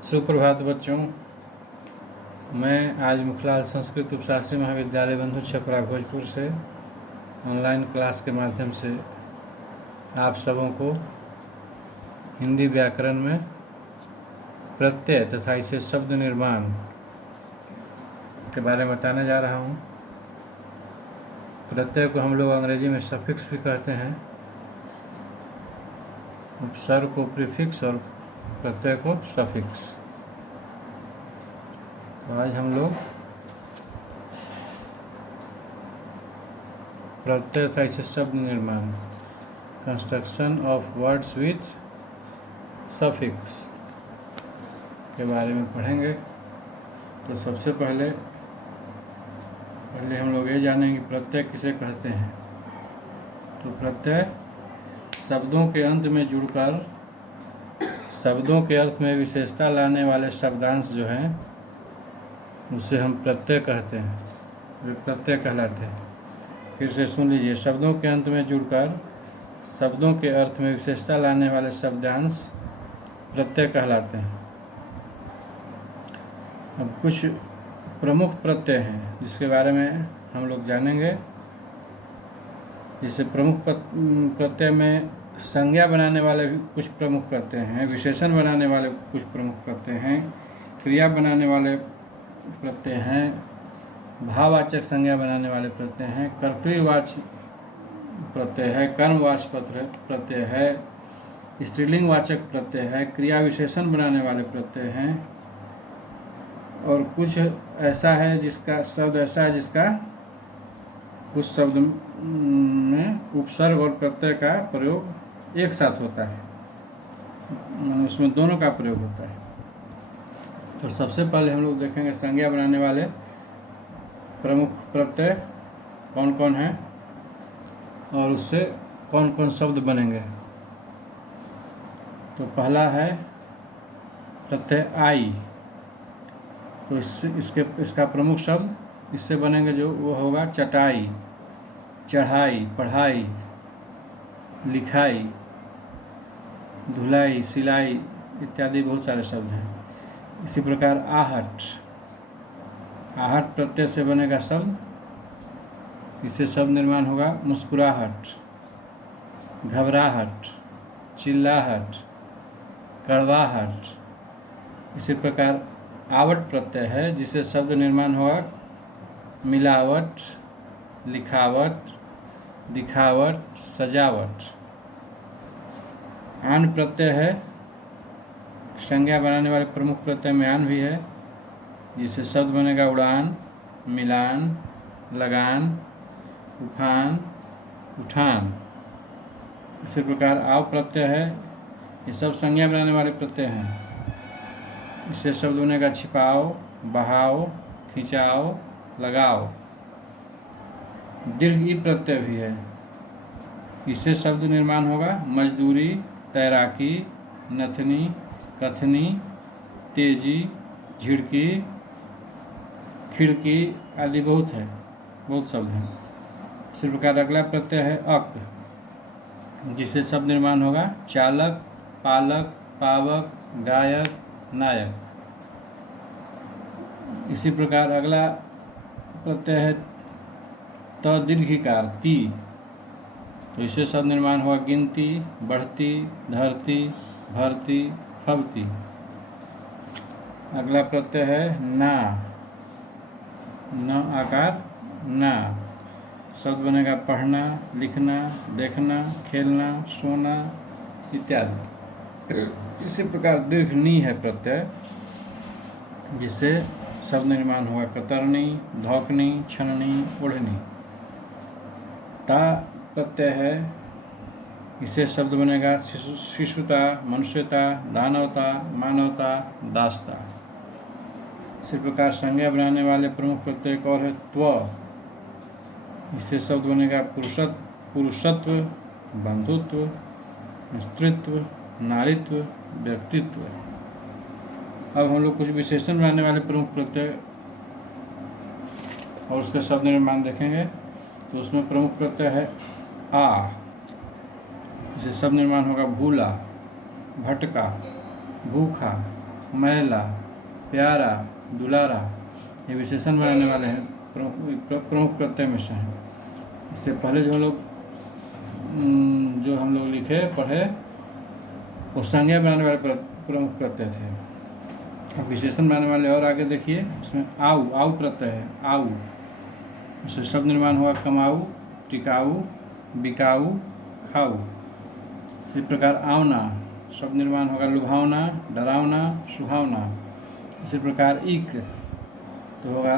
सुप्रभात बच्चों। मैं आज मुखलाल संस्कृत उपशास्त्री महाविद्यालय बंधु छपरा भोजपुर से ऑनलाइन क्लास के माध्यम से आप सबों को हिंदी व्याकरण में प्रत्यय तथा इसे शब्द निर्माण के बारे में बताने जा रहा हूँ। प्रत्यय को हम लोग अंग्रेजी में सफिक्स भी कहते हैं, उपसर्ग को प्रीफिक्स और प्रत्यय को सफिक्स। तो आज हम लोग प्रत्यय तथा इसे शब्द निर्माण, construction of words with suffix के बारे में पढ़ेंगे। तो सबसे पहले हम लोग ये जानेंगे प्रत्यय किसे कहते हैं। तो प्रत्यय शब्दों के अंत में जुड़कर शब्दों के अर्थ में विशेषता लाने वाले शब्दांश जो हैं उसे हम प्रत्यय कहते हैं, वे प्रत्यय कहलाते हैं। फिर से सुन लीजिए, शब्दों के अंत में जुड़कर शब्दों के अर्थ में विशेषता लाने वाले शब्दांश प्रत्यय कहलाते हैं। अब कुछ प्रमुख प्रत्यय हैं जिसके बारे में हम लोग जानेंगे। जैसे प्रमुख प्रत्यय में संज्ञा बनाने वाले कुछ प्रमुख प्रत्यय हैं, विशेषण बनाने वाले कुछ प्रमुख प्रत्यय हैं, क्रिया बनाने वाले प्रत्यय हैं, भाववाचक संज्ञा बनाने वाले प्रत्यय हैं, कर्तृवाची प्रत्यय है, कर्मवाचक प्रत्यय है, स्त्रीलिंगवाचक प्रत्यय है, क्रिया विशेषण बनाने वाले प्रत्यय हैं, और कुछ ऐसा है जिसका शब्द ऐसा है जिसका कुछ शब्द में उपसर्ग और प्रत्यय का प्रयोग एक साथ होता है, उसमें दोनों का प्रयोग होता है। तो सबसे पहले हम लोग देखेंगे संज्ञा बनाने वाले प्रमुख प्रत्यय कौन कौन हैं और उससे कौन कौन शब्द बनेंगे। तो पहला है प्रत्यय आई। तो इसका प्रमुख शब्द इससे बनेंगे जो वो होगा चटाई, चढ़ाई, पढ़ाई, लिखाई, धुलाई, सिलाई इत्यादि बहुत सारे शब्द हैं। इसी प्रकार आहट, आहट प्रत्यय से बनेगा शब्द, इससे शब्द निर्माण होगा मुस्कुराहट, घबराहट, चिल्लाहट, कड़वाहट। इसी प्रकार आवट प्रत्यय है जिससे शब्द निर्माण होगा मिलावट, लिखावट, दिखावट, सजावट। आन प्रत्यय है, संज्ञा बनाने वाले प्रमुख प्रत्यय में आन भी है जिससे शब्द बनेगा उड़ान, मिलान, लगान, उफान, उठान। इसी प्रकार आव प्रत्यय है, ये सब संज्ञा बनाने वाले प्रत्यय हैं। इससे शब्द बनेगा छिपाओ, बहाओ, खिंचाओ, लगाओ। दीर्घ ई प्रत्यय भी है, इससे शब्द निर्माण होगा मजदूरी, तैराकी, नथनी, कथनी, तेजी, झिड़की, खिड़की आदि बहुत है, बहुत शब्द हैं। इसी प्रकार अगला प्रत्यय है अक, जिससे शब्द निर्माण होगा चालक, पालक, पावक, गायक, नायक। इसी प्रकार अगला प्रत्यय है त दीर्घिकार ती। तो इससे शब्द निर्माण हुआ गिनती, बढ़ती, धरती, भरती, फबती। अगला प्रत्यय है ना, न आकार ना। शब्द बनेगा पढ़ना, लिखना, देखना, खेलना, सोना इत्यादि। इसी प्रकार दीर्घ नी है प्रत्यय जिससे शब्द निर्माण हुआ कतरनी, धौकनी, छननी, ओढ़नी। ता प्रत्यय है, इससे शब्द बनेगा शिशुता, मनुष्यता, दानवता, मानवता, दासता। इसी प्रकार संज्ञा बनाने वाले प्रमुख प्रत्यय एक और है त्व, इससे शब्द बनेगा पुरुषत्व, बंधुत्व, स्त्रीत्व, नारीत्व, व्यक्तित्व। अब हम लोग कुछ विशेषण बनाने वाले प्रमुख प्रत्यय और उसके शब्द निर्माण देखेंगे। तो उसमें प्रमुख प्रत्यय है आ, इससे शब्द निर्माण होगा भूला, भटका, भूखा, मैला, प्यारा, दुलारा, ये विशेषण बनाने वाले हैं, प्रमुख प्रत्यय में से हैं। इससे पहले जो हम लोग लिखे पढ़े वो संज्ञा बनाने वाले प्रमुख प्रत्यय थे। अब विशेषण बनाने वाले और आगे देखिए, इसमें आऊ, आऊ प्रत्यय है, आऊ, इससे शब्द निर्माण हुआ कमाऊ, टिकाऊ, बिकाऊ, खाऊ। इसी प्रकार आवना, शब्द निर्माण होगा लुभावना, डरावना, सुहावना। इसी प्रकार इक तो होगा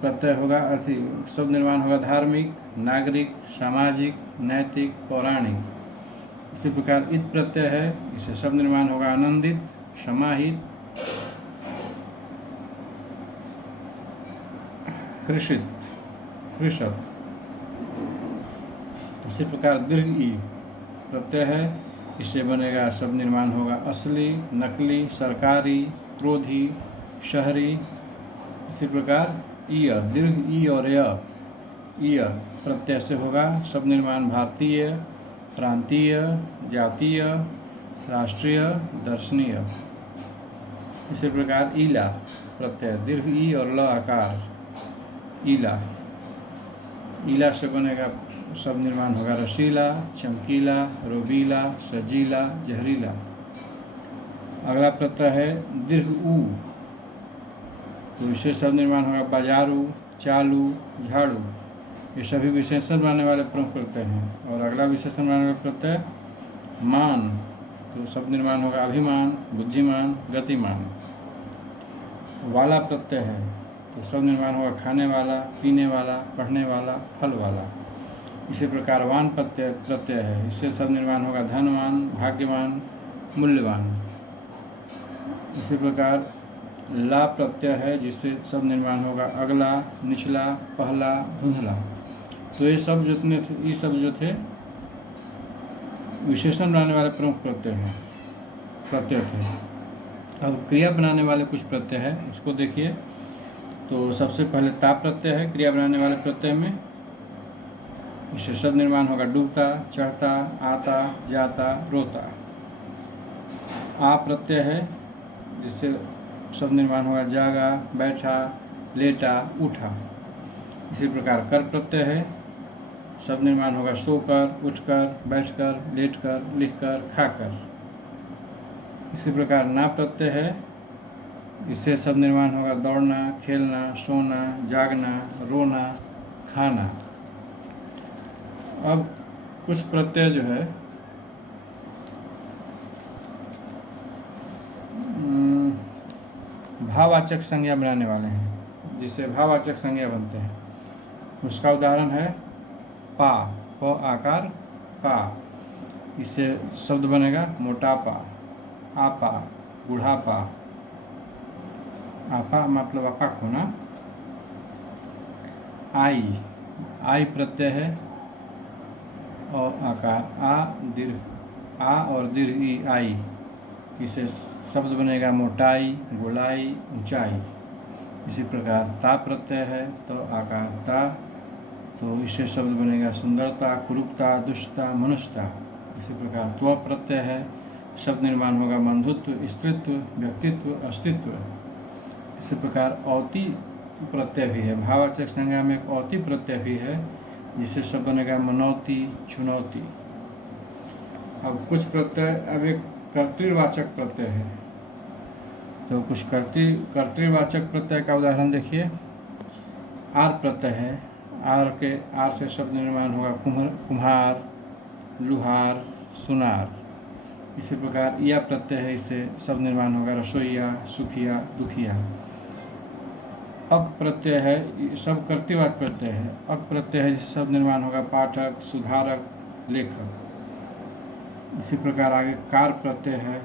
प्रत्यय होगा अर्थी, शब्द निर्माण होगा धार्मिक, नागरिक, सामाजिक, नैतिक, पौराणिक। इसी प्रकार इत प्रत्यय है, इसे शब्द निर्माण होगा आनंदित, समाहित, हर्षित, हर्षत। इसी प्रकार दीर्घ ई प्रत्यय है, इससे बनेगा शब्द निर्माण होगा असली, नकली, सरकारी, क्रोधी, शहरी। इसी प्रकार ईय, दीर्घ ई और य प्रत्यय से होगा शब्द निर्माण भारतीय, प्रांतीय, जातीय, राष्ट्रीय, दर्शनीय। इसी प्रकार ईला प्रत्यय, दीर्घ ई और ल आकार, ईला, ईला से बनेगा शब्द निर्माण होगा रसीला, चमकीला, रोबीला, सजीला, जहरीला। अगला प्रत्यय है दीर्घ ऊ, तो विशेष शब्द निर्माण होगा बाजारू, चालू, झाड़ू। ये सभी विशेषण बनाने वाले प्रमुख प्रत्यय हैं। और अगला विशेषण बनाने वाला प्रत्यय मान, तो शब्द निर्माण होगा अभिमान, बुद्धिमान, गतिमान। वाला प्रत्यय है, तो शब्द निर्माण होगा खाने वाला, पीने वाला, पढ़ने वाला, फल वाला। इसी प्रकार वान प्रत्यय है, इससे शब्द निर्माण होगा धनवान, भाग्यवान, मूल्यवान। इसी प्रकार ला प्रत्यय है, जिससे शब्द निर्माण होगा अगला, निचला, पहला, धुंधला। तो ये सब जो थे विशेषण बनाने वाले प्रमुख प्रत्यय थे। अब क्रिया बनाने वाले कुछ प्रत्यय है, उसको देखिए। तो सबसे पहले ता प्रत्यय है क्रिया बनाने वाले प्रत्यय में, इससे शब्द निर्माण होगा डूबता, चढ़ता, आता, जाता, रोता। आ प्रत्यय है, जिससे शब्द निर्माण होगा जागा, बैठा, लेटा, उठा। इसी प्रकार कर प्रत्यय है, शब्द निर्माण होगा सोकर, उठकर, बैठकर, लेटकर, लिखकर, खाकर। इसी प्रकार ना प्रत्यय है, इससे शब्द निर्माण होगा दौड़ना, खेलना, सोना, जागना, रोना, खाना। अब कुछ प्रत्यय जो है भाववाचक संज्ञा बनाने वाले हैं, जिससे भाववाचक संज्ञा बनते हैं। उसका उदाहरण है पा, प आकार पा, इससे शब्द बनेगा मोटापा, आपा, बुढ़ापा, आपा मतलब आपा खोना। आई प्रत्यय है और आकार आ और दीर्घ ई, आई, इससे शब्द बनेगा मोटाई, गोलाई, ऊंचाई। इसी प्रकार ता प्रत्यय है, तो आकार ता, तो इससे शब्द बनेगा सुंदरता, कुरूपता, दुष्टता, मनुष्यता। इसी प्रकार त्व प्रत्यय है, शब्द निर्माण होगा बंधुत्व, स्त्रीत्व, व्यक्तित्व, अस्तित्व। इसी प्रकार औती प्रत्यय भी है, भाववाचक संज्ञा में एक औती प्रत्यय भी है, जिससे शब्द बनेगा मनौती, चुनौती। अब कुछ प्रत्यय, अब एक कर्तृवाचक प्रत्यय है, तो कुछ कर्तृवाचक प्रत्यय का उदाहरण देखिए। आर प्रत्यय है, आर से शब्द निर्माण होगा कुम्हार, लुहार, सुनार। इसी प्रकार या प्रत्यय है, इससे शब्द निर्माण होगा रसोईया, सुखिया, दुखिया। अक प्रत्यय है, सब कर्तृवाचक प्रत्यय है। अक प्रत्यय है, जिससे शब्द निर्माण होगा पाठक, सुधारक, लेखक। इसी प्रकार आगे कार प्रत्यय है,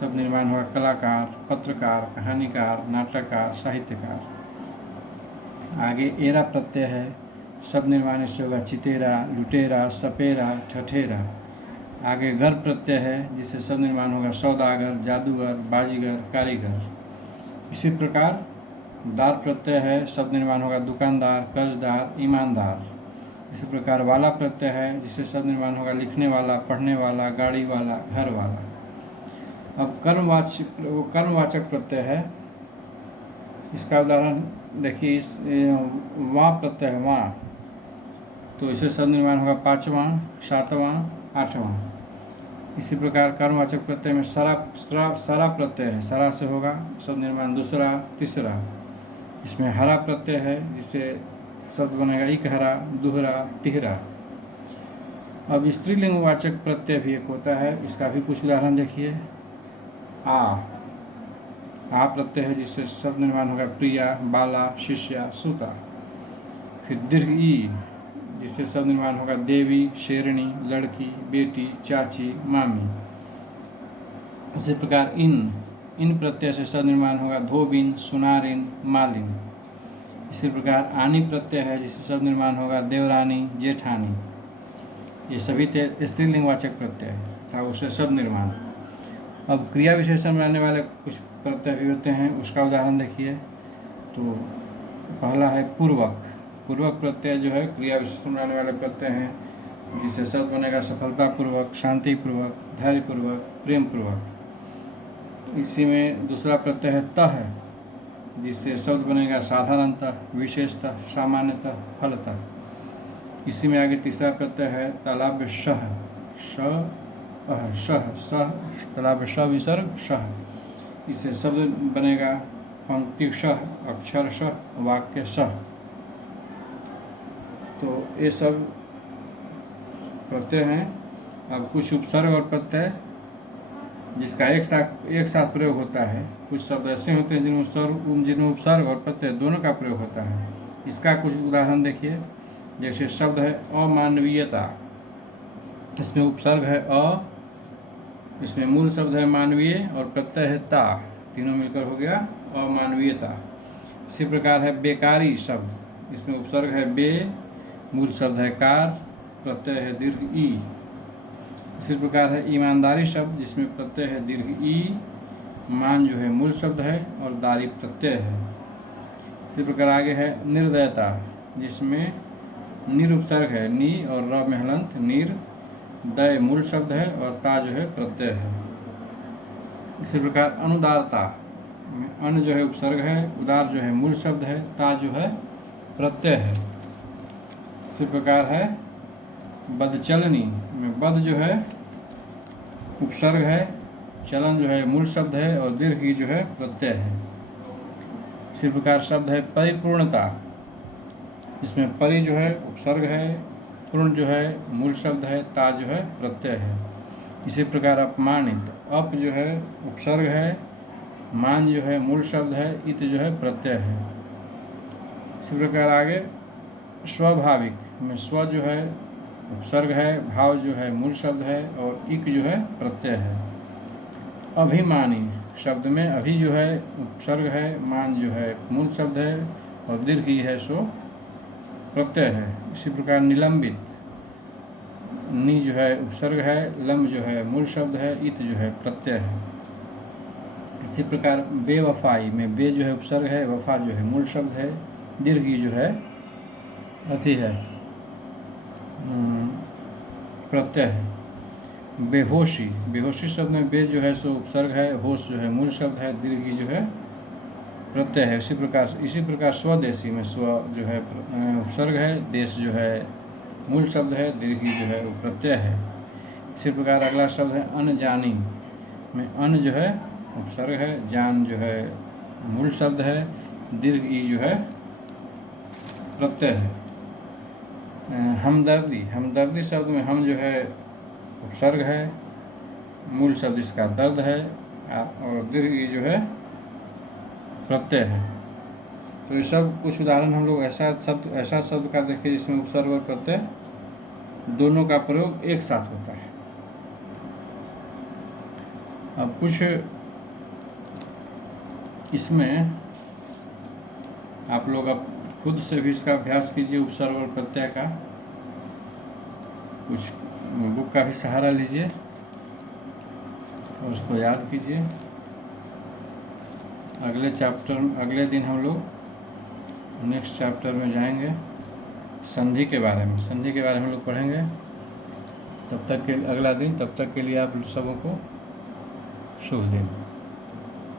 शब्द निर्माण होगा कलाकार, पत्रकार, कहानीकार, नाटककार, साहित्यकार। आगे एरा प्रत्यय है, शब्द निर्माण इससे होगा चितेरा, लुटेरा, सपेरा, ठठेरा। आगे घर प्रत्यय है, जिससे शब्द निर्माण होगा सौदागर, जादूगर, बाजीगर, कारीगर। इसी प्रकार दार प्रत्यय है, शब्द निर्माण होगा दुकानदार, कर्जदार, ईमानदार। इसी प्रकार वाला प्रत्यय है, जिससे शब्द निर्माण होगा लिखने वाला, पढ़ने वाला, गाड़ी वाला, घर वाला। अब कर्मवाचक प्रत्यय है, इसका उदाहरण देखिए। इस वां प्रत्यय है, वां, तो इसे शब्द निर्माण होगा 5वां, 7वां, 8वां। इसी प्रकार कर्मवाचक प्रत्यय में सरा प्रत्यय है, सरा से होगा शब्द निर्माण 2रा, 3रा। इसमें हरा प्रत्यय है, जिससे शब्द बनेगा इकहरा, 2हरा, 3हरा। अब स्त्रीलिंगवाचक प्रत्यय भी एक होता है, इसका भी कुछ उदाहरण देखिए। आ प्रत्यय है, जिससे शब्द निर्माण होगा प्रिया, बाला, शिष्या, सुता। फिर दीर्घ ई, जिससे शब्द निर्माण होगा देवी, शेरणी, लड़की, बेटी, चाची, मामी। इसी प्रकार इन प्रत्यय से शब्द निर्माण होगा धोबिन, सुनारिन, मालिन। इसी प्रकार आनी प्रत्यय है, जिससे शब्द निर्माण होगा देवरानी, जेठानी। ये सभी स्त्रीलिंगवाचक प्रत्यय था, उससे शब्द निर्माण। अब क्रिया विशेषण बनाने वाले कुछ प्रत्यय भी होते हैं, उसका उदाहरण देखिए। तो पहला है पूर्वक। पूर्वक प्रत्यय जो है क्रिया विशेषण बनाने वाले प्रत्यय हैं, जिससे शब्द बनेगा सफलतापूर्वक, शांतिपूर्वक, धैर्यपूर्वक, प्रेमपूर्वक। इसी में दूसरा प्रत्यय है तः, जिससे शब्द बनेगा साधारणतः, विशेषतः, सामान्यतः, फलतः। इसी में आगे तीसरा प्रत्यय है तालाब शह, तालाब श विसर्ग शह। इससे शब्द बनेगा पंक्ति शह, अक्षर शह, वाक्य शह। तो ये सब प्रत्यय हैं। अब कुछ उपसर्ग और प्रत्यय जिसका एक साथ प्रयोग होता है। कुछ शब्द ऐसे होते हैं जिनमें उपसर्ग और प्रत्यय दोनों का प्रयोग होता है। इसका कुछ उदाहरण देखिए। जैसे शब्द है अमानवीयता, इसमें उपसर्ग है अ, इसमें मूल शब्द है मानवीय और प्रत्यय है ता, तीनों मिलकर हो गया अमानवीयता। इसी प्रकार है बेकारी शब्द, इसमें उपसर्ग है बे, मूल शब्द है कार, प्रत्यय है दीर्घ ई। इसी प्रकार है ईमानदारी शब्द, जिसमें प्रत्यय है दीर्घ ई, मान जो है मूल शब्द है और दारी प्रत्यय है। इसी प्रकार आगे है निर्दयता, जिसमें निर उपसर्ग है नी और र में हलंत निर, दय मूल शब्द है और ता जो है प्रत्यय है। इसी प्रकार अनुदारता, अन जो है उपसर्ग है, उदार जो है मूल शब्द है, ता जो है प्रत्यय है। इसी प्रकार है बदचलनी, में बद जो है उपसर्ग है, चलन जो है मूल शब्द है और दीर्घ जो है प्रत्यय है। इसी प्रकार शब्द है परिपूर्णता, इसमें परि जो है उपसर्ग है, पूर्ण जो है मूल शब्द है, ता जो है प्रत्यय है। इसी प्रकार अपमानित, अप जो है उपसर्ग है, मान जो है मूल शब्द है, इत जो है प्रत्यय है। इसी प्रकार आगे स्वाभाविक में स्व जो है उपसर्ग है, भाव जो है मूल शब्द है और इक जो है प्रत्यय है। अभिमानी शब्द में अभि जो है उपसर्ग है, मान जो है मूल शब्द है और दीर्घ ही है सो प्रत्यय है। इसी प्रकार निलंबित, नी जो है उपसर्ग है, लम जो है मूल शब्द है, इत जो है प्रत्यय है। इसी प्रकार बेवफाई में बे जो है उपसर्ग है, वफा जो है मूल शब्द है, दीर्घ जो है अथी है प्रत्यय है। बेहोशी, बेहोशी शब्द में बे जो है सो उपसर्ग है, होश जो है मूल शब्द है, दीर्घ जो है प्रत्यय है। इसी प्रकार स्वदेशी में स्व जो है उपसर्ग है, देश जो है मूल शब्द है, दीर्घ जो है वो प्रत्यय है। इसी प्रकार अगला शब्द है अनजानी में अन जो है उपसर्ग है, जान जो है मूल शब्द है, दीर्घ ई जो है प्रत्यय है। हमदर्दी, हमदर्दी शब्द में हम जो है उपसर्ग है, मूल शब्द इसका दर्द है और दीर्घ ई जो है प्रत्यय है। तो ये सब कुछ उदाहरण हम लोग ऐसा शब्द का देखें जिसमें उपसर्ग और प्रत्यय दोनों का प्रयोग एक साथ होता है। अब कुछ इसमें आप लोग अब खुद से भी इसका अभ्यास कीजिए, उपसर्ग और प्रत्यय का। कुछ बुक का भी सहारा लीजिए और उसको याद कीजिए। अगले दिन हम लोग नेक्स्ट चैप्टर में जाएंगे, संधि के बारे में हम लोग पढ़ेंगे। तब तक के लिए आप सबों को शुभ दिन।